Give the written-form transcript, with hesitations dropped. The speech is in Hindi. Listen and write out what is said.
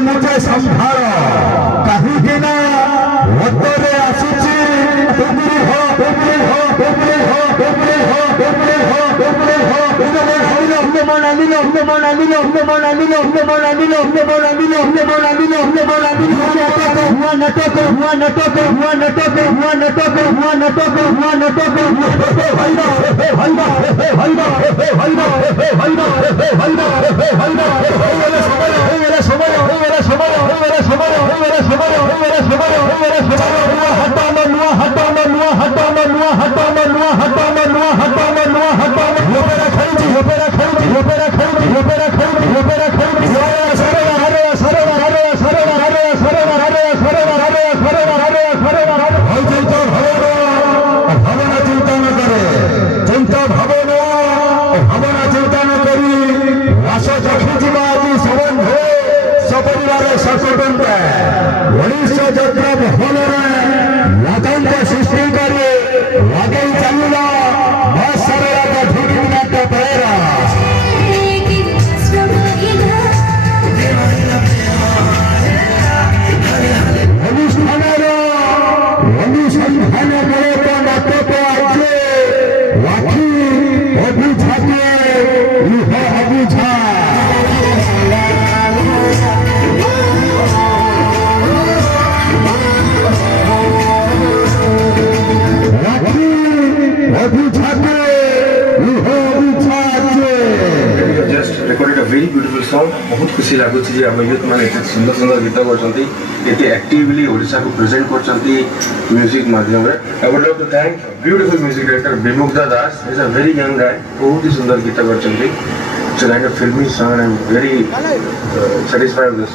मुझे संभाल कहीं ना होतरे आसुची डुबरी हो डुबरी हो डुबरी हो डुबरी हो डुबरी हो डुबरी हो सृष्टि करे लगे चलना बस सरला धूप पैरा वेरी ब्यूटीफुल सॉन्ग बहुत खुशी लगुच आम यूथ मैंने सुंदर सुंदर गीत करते एक्टिवली ओडिशा को प्रेजेंट करछंती म्यूजिक माध्यम रे I would like to thank beautiful music director Vimugdha Das is a very young guy बहुत ही सुंदर गीत करछंती so kind of filmi song I am very satisfied with